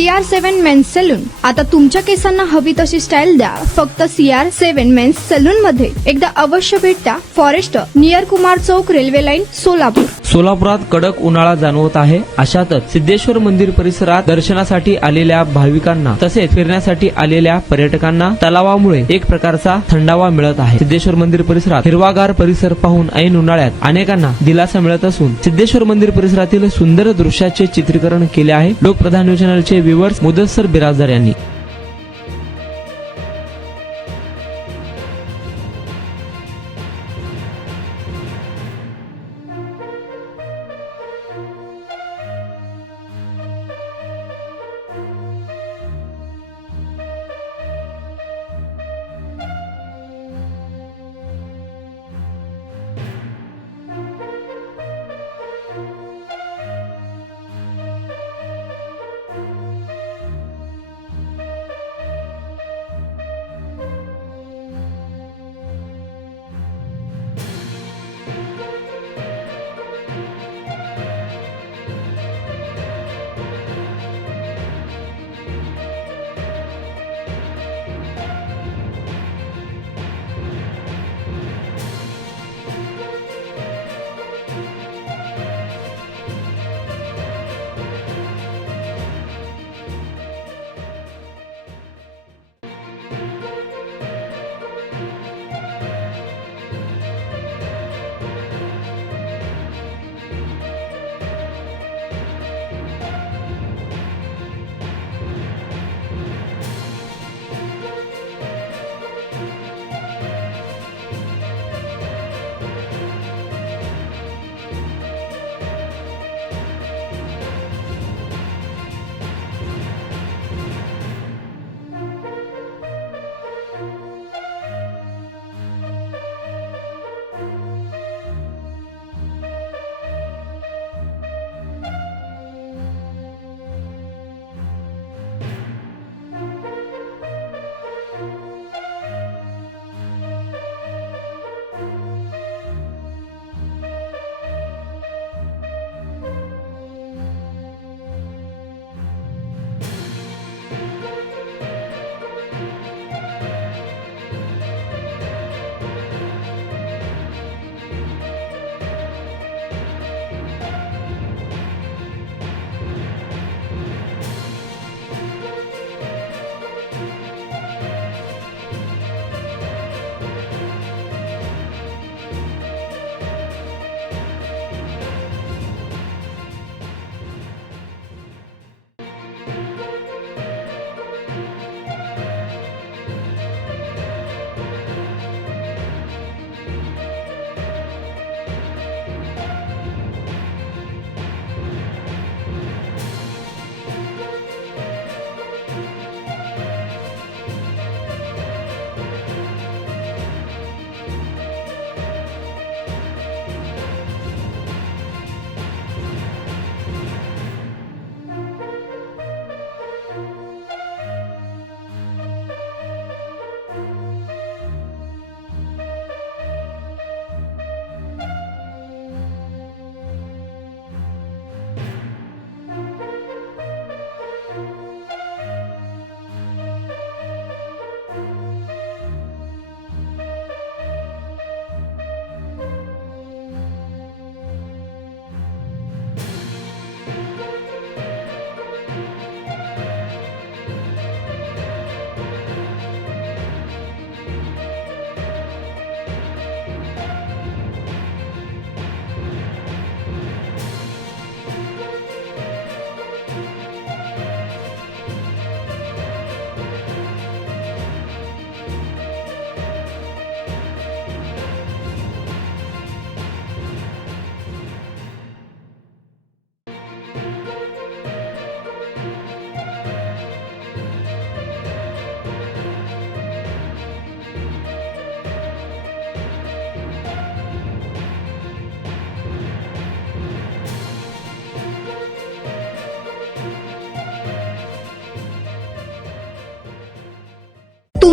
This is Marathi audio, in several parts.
CR7 men's salon. आता तुमच्या केसांना हवी तशी स्टाईल द्या फक्त CR7 मेन्स सलून मध्ये. एकदा अवश्य भेट द्या. फॉरेस्ट नियर कुमार चौक, रेल्वे लाईन, सोलापूर. सोलापुरात कडक उन्हाळा जाणवत आहे. अशातच सिद्धेश्वर मंदिर परिसरात दर्शनासाठी आलेल्या भाविकांना तसेच फिरण्यासाठी आलेल्या पर्यटकांना तलावामुळे एक प्रकारचा थंडावा मिळत आहे. सिद्धेश्वर मंदिर परिसरात हिरवागार परिसर पाहून ऐन उन्हाळ्यात अनेकांना दिलासा मिळत असून सिद्धेश्वर मंदिर परिसरातील सुंदर दृश्याचे चित्रीकरण केले आहे लोकप्रधान न्यूज चॅनलचे व्ह्यूअर्स मुदस्सर बिराजदार यांनी.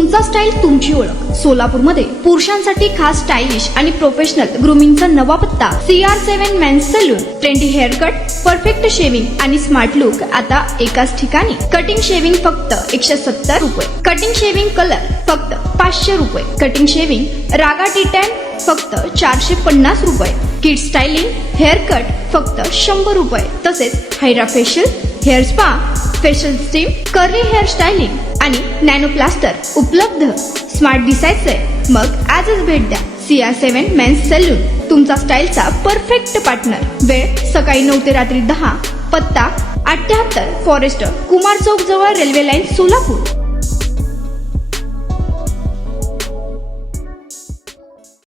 तुमचा स्टाईल तुमची ओळख. सोलापूरमध्ये पुरुषांसाठी खास स्टायलिश आणि प्रोफेशनल ग्रूमिंगचा नवा पत्ता CR7 men's salon. Trendy hair cut, perfect shaving आणि स्मार्ट लुक आता एकाच ठिकाणी. कटिंग शेविंग फक्त 170 रुपये. कटिंग शेविंग कलर फक्त 500 रुपये. कटिंग शेविंग रागा टी10 फक्त 450 रुपये. किड स्टायलिंग हेअर कट फक्त 100 रुपये. तसेच hydra facial, hair spa, facial steam, curly hair styling आणि नॅनो प्लास्टर उपलब्ध. स्मार्ट दिसायचंय मग आजच भेट द्या CR7 मेन्स सलून, तुमचा स्टाईलचा परफेक्ट पार्टनर. वेळ सकाळी 9 ते रात्री 10. पत्ता 78 फॉरेस्ट कुमार चौक जवळ रेल्वे लाईन सोलापूर.